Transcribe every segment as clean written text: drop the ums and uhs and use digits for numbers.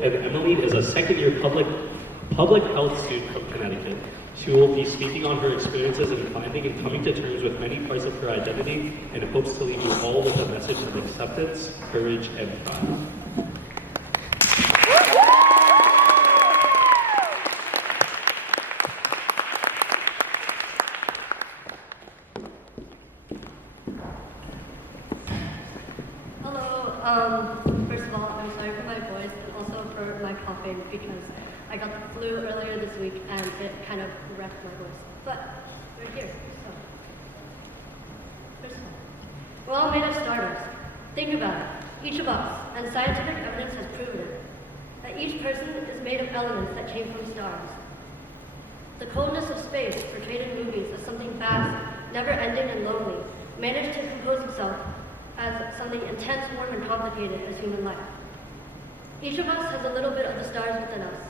And Emmaline is a second-year public health student from Connecticut. She will be speaking on her experiences in finding and coming to terms with many parts of her identity and hopes to leave you all with a message of acceptance, courage, and pride. First of all, I'm sorry for my voice and also for my coughing because I got the flu earlier this week and it kind of wrecked my voice. But we're here, so. First of all, we're all made of stardust. Think about it. Each of us, and scientific evidence has proven it, that each person is made of elements that came from stars. The coldness of space, portrayed in movies as something vast, never-ending and lonely, managed to compose itself as something intense, warm, and complicated as human life. Each of us has a little bit of the stars within us.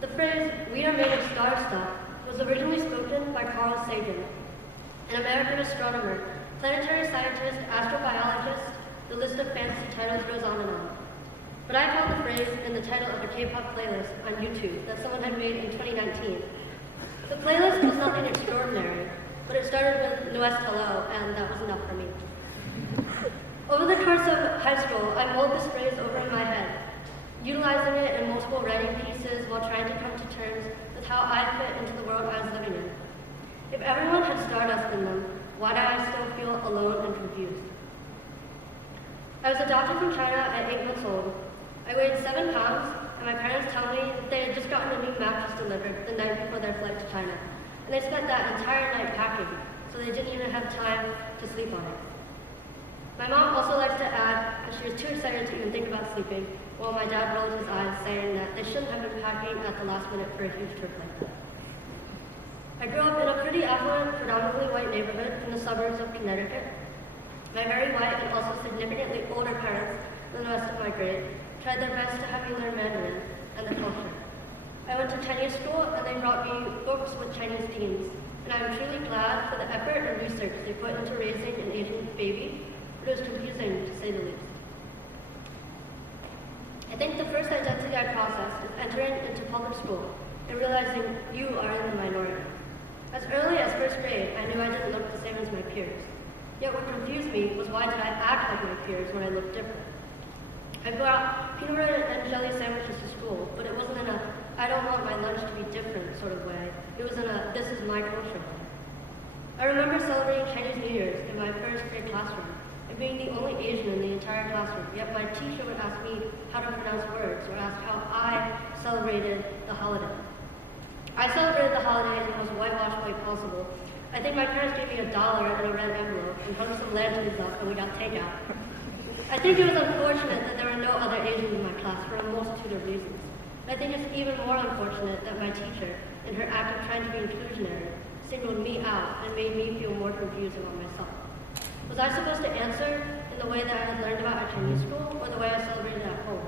The phrase, "we are made of star stuff," was originally spoken by Carl Sagan, an American astronomer, planetary scientist, astrobiologist. The list of fancy titles goes on and on. But I found the phrase in the title of a K-pop playlist on YouTube that someone had made in 2019. The playlist was nothing extraordinary, but it started with "Nuest Hello," and that was enough for me. Over the course of high school, I mulled this phrase over in my head, utilizing it in multiple writing pieces while trying to come to terms with how I fit into the world I was living in. If everyone had stardust in them, why do I still feel alone and confused? I was adopted from China at 8 months old. I weighed 7 pounds, and my parents tell me that they had just gotten a new mattress delivered the night before their flight to China, and they spent that entire night packing, so they didn't even have time to sleep on it. My mom also likes to add that she was too excited to even think about sleeping, while my dad rolled his eyes, saying that they shouldn't have been packing at the last minute for a huge trip like that. I grew up in a pretty affluent, predominantly white neighborhood in the suburbs of Connecticut. My very white and also significantly older parents than the rest of my grade tried their best to have me learn Mandarin and the culture. I went to Chinese school and they brought me books with Chinese themes, and I'm truly glad for the effort and research they put into raising an Asian baby, but it was confusing to say the least. I think the first identity I processed is entering into public school and realizing you are in the minority. As early as first grade, I knew I didn't look the same as my peers. Yet what confused me was why did I act like my peers when I looked different? I brought peanut butter and jelly sandwiches to school, but it wasn't in a "I don't want my lunch to be different" sort of way. It was in a "this is my culture" way. I remember celebrating Chinese New Year's in my first grade classroom and being the only Asian in the entire classroom, yet my teacher would ask me how to pronounce words or ask how I celebrated the holiday. I celebrated the holiday in the most whitewashed way possible. I think my parents gave me $1 in a red envelope and hung some lanterns up and we got takeout. I think it was unfortunate that there were no other Asians in my class for a multitude of reasons. I think it's even more unfortunate that my teacher, in her act of trying to be inclusionary, singled me out and made me feel more confused about myself. Was I supposed to answer in the way that I had learned about at Chinese school or the way I celebrated at home?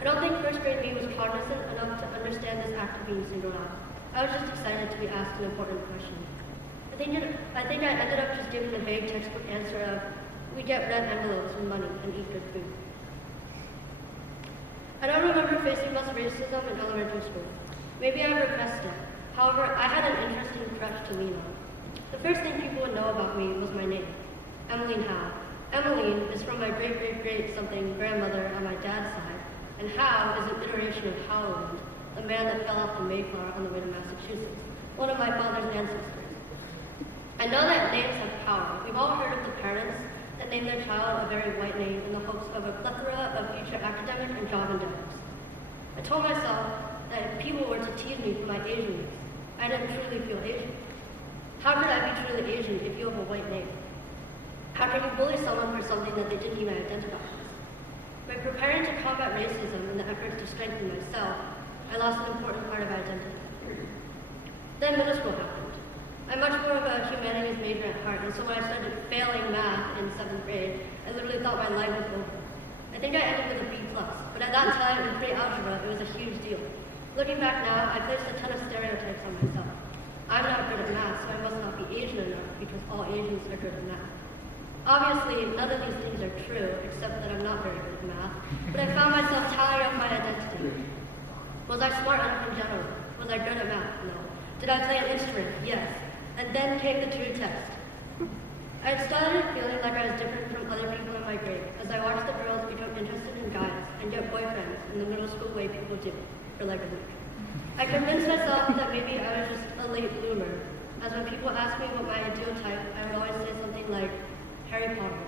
I don't think first grade me was cognizant enough to understand this act of being singled out. I was just excited to be asked an important question. I think I ended up just giving the vague textbook answer of, "We get red envelopes and money and eat good food." I don't remember facing much racism in elementary school. Maybe I repressed it. However, I had an interesting crutch to lean on. The first thing people would know about me was my name, Emmaline Howe. Emmaline is from my great something grandmother on my dad's side, and Howe is an iteration of Howland, the man that fell off the Mayflower on the way to Massachusetts, one of my father's ancestors. I know that names have power. We've all heard of the parents that name their child a very white name in the hopes of a plethora of future academic and job endeavors. I told myself that if people were to tease me for my Asianness, I didn't truly feel Asian. How could I be truly Asian if you have a white name? How can you bully someone for something that they didn't even identify as? By preparing to combat racism in the efforts to strengthen myself, I lost an important part of identity. Then middle school happened. I'm much more of a humanities major at heart, and so when I started failing math in 7th grade, I literally thought my life was over. I think I ended with a B+, but at that time in pre-algebra, it was a huge deal. Looking back now, I placed a ton of stereotypes on myself. I'm not good at math, so I must not be Asian enough because all Asians are good at math. Obviously, none of these things are true, except that I'm not very good at math, but I found myself tallying Was I smart enough in general? Was I good at math? No. Did I play an instrument? Yes. And then came the true test. I had started feeling like I was different from other people in my grade as I watched the girls become interested in guys and get boyfriends in the middle school way people do for like a week. I convinced myself that maybe I was just a late bloomer, as when people ask me what my ideal type, I would always say something like Harry Potter.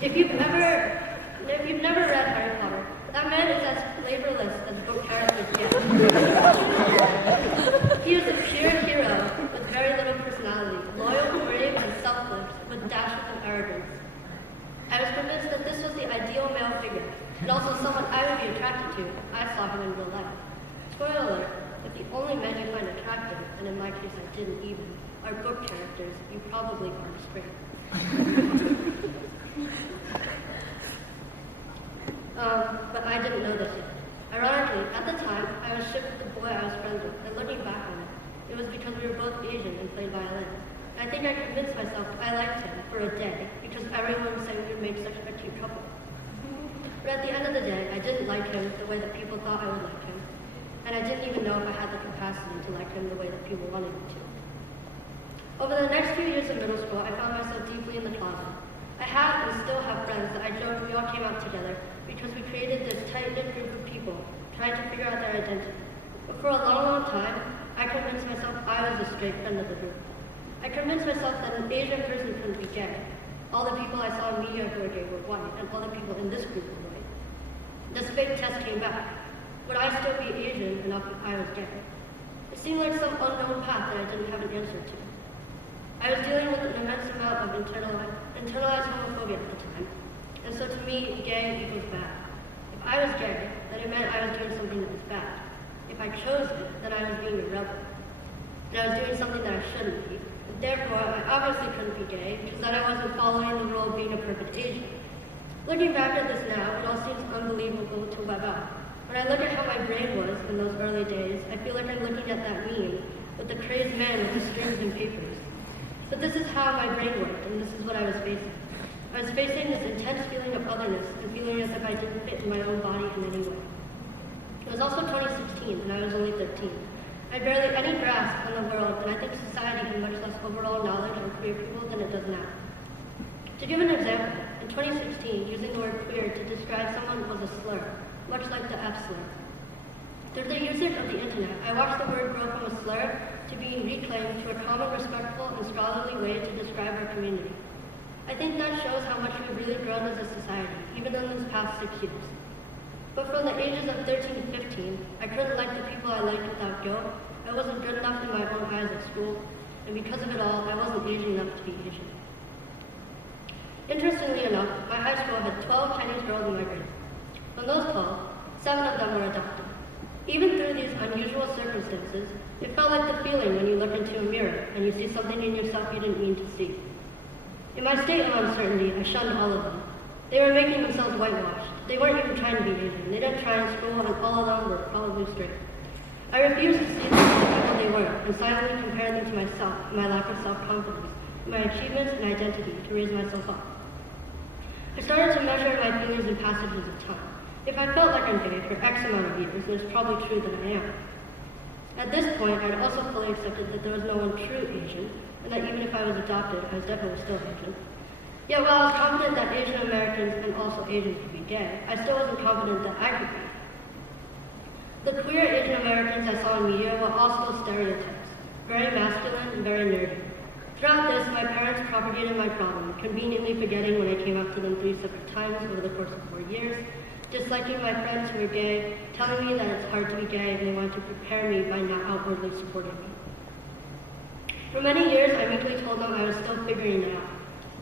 If you've never read Harry Potter, that man is as flavorless as book characters get. He is a pure hero with very little personality, loyal, brave, and selfless, with dashes of arrogance. I was convinced that this was the ideal male figure, and also someone I would be attracted to. I saw him in real life. Spoiler alert, if the only men you find attractive, and in my case I didn't even, are book characters, you probably aren't straight. But I didn't know this yet. Ironically, at the time, I was shipped with the boy I was friends with, and looking back on it, it was because we were both Asian and played violin. I think I convinced myself I liked him for a day, because everyone said we would make such a cute couple. But at the end of the day, I didn't like him the way that people thought I would like him, and I didn't even know if I had the capacity to like him the way that people wanted me to. Over the next few years of middle school, I found myself deeply in the closet. I have and still have friends that I joked we all came out together because we created this tight-knit group of people trying to figure out their identity. But for a long, long time, I convinced myself I was the straight friend of the group. I convinced myself that an Asian person couldn't be gay. All the people I saw in media who were gay were white, and all the people in this group were white. This fake test came back. Would I still be Asian enough if I was gay? It seemed like some unknown path that I didn't have an answer to. I was dealing with an immense amount of internalized homophobia at the time, and so to me, gay equals bad. If I was gay, then it meant I was doing something that was bad. If I chose it, then I was being a rebel. And I was doing something that I shouldn't be. And therefore, I obviously couldn't be gay, because then I wasn't following the rule of being a perfect Asian. Looking back at this now, it all seems unbelievable to web out. When I look at how my brain was in those early days, I feel like I'm looking at that meme with the crazed man with the strings and papers. But this is how my brain worked, and this is what I was facing. I was facing this intense feeling of otherness and feeling as if I didn't fit in my own body in any way. It was also 2016, and I was only 13. I had barely any grasp on the world, and I think society had much less overall knowledge on queer people than it does now. To give an example, in 2016, using the word queer to describe someone was a slur, much like the F slur. Through the usage of the internet, I watched the word grow from a slur to being reclaimed to a common, respectful, and scholarly way to describe our community. I think that shows how much we've really grown as a society, even in these past 6 years. But from the ages of 13 to 15, I couldn't like the people I liked without guilt. I wasn't good enough in my own eyes at school, and because of it all, I wasn't Asian enough to be Asian. Interestingly enough, my high school had 12 Chinese girls in my grade. From those 12, 7 of them were adopted. Even through these unusual circumstances, it felt like the feeling when you look into a mirror and you see something in yourself you didn't mean to see. In my state of uncertainty, I shunned all of them. They were making themselves whitewashed. They weren't even trying to be Asian. They didn't try in school, and all of them were probably straight. I refused to see them as the people they were, and silently compared them to myself, my lack of self-confidence, my achievements and identity to raise myself up. I started to measure my feelings in passages of time. If I felt like I'm gay for X amount of years, then it's probably true that I am. At this point, I had also fully accepted that there was no one true Asian, and that even if I was adopted, I was definitely still Asian. Yet while I was confident that Asian Americans and also Asians could be gay, I still wasn't confident that I could be. The queer Asian Americans I saw in media were all still stereotypes, very masculine and very nerdy. Throughout this, my parents propagated my problem, conveniently forgetting when I came up to them 3 separate times over the course of 4 years, disliking my friends who were gay, telling me that it's hard to be gay, and they wanted to prepare me by not outwardly supporting me. For many years, I meekly told them I was still figuring it out.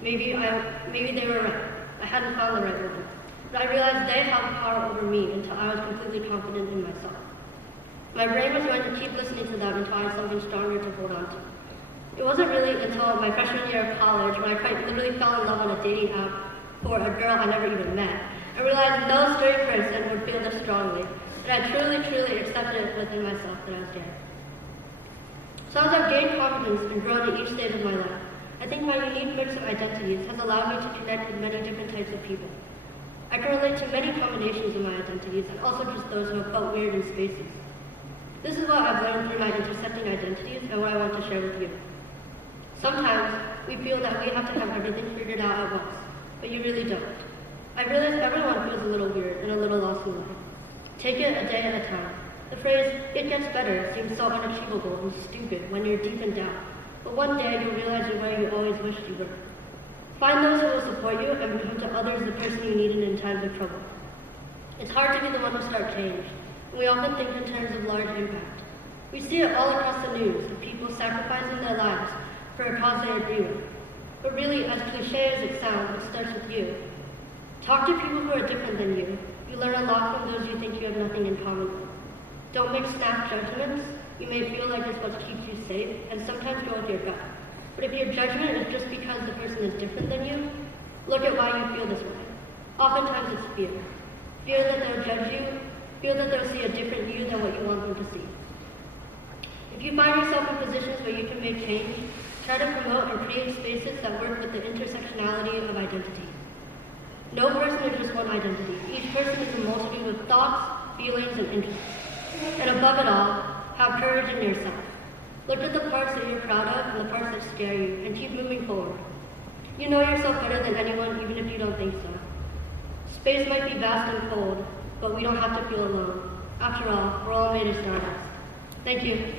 Maybe they were right. I hadn't found the right one. But I realized they had power over me until I was completely confident in myself. My brain was going to keep listening to them until I had something stronger to hold on to. It wasn't really until my freshman year of college when I quite literally fell in love on a dating app for a girl I never even met. I realized no straight person would feel this strongly, and I truly accepted it within myself that I was gay. So as I've gained confidence and grown at each stage of my life, I think my unique mix of identities has allowed me to connect with many different types of people. I can relate to many combinations of my identities and also just those who have felt weird in spaces. This is what I've learned through my intersecting identities and what I want to share with you. Sometimes we feel that we have to have everything figured out at once, but you really don't. I realize everyone feels a little weird and a little lost in life. Take it a day at a time. The phrase, "it gets better," seems so unachievable and stupid when you're deep in doubt, but one day you'll realize you're where you always wished you were. Find those who will support you and become to others the person you needed in times of trouble. It's hard to be the one to start change, and we often think in terms of large impact. We see it all across the news of people sacrificing their lives for a cause they agree with. But really, as cliche as it sounds, it starts with you. Talk to people who are different than you. You learn a lot from those you think you have nothing in common with. Don't make snap judgments. You may feel like it's what keeps you safe, and sometimes go with your gut. But if your judgment is just because the person is different than you, look at why you feel this way. Oftentimes it's fear. Fear that they'll judge you, fear that they'll see a different you than what you want them to see. If you find yourself in positions where you can make change, try to promote and create spaces that work with the intersectionality of identity. No person is just one identity. Each person is a multitude of thoughts, feelings, and interests. And above it all, have courage in yourself. Look at the parts that you're proud of and the parts that scare you, and keep moving forward. You know yourself better than anyone, even if you don't think so. Space might be vast and cold, but we don't have to feel alone. After all, we're all made of stardust. Thank you.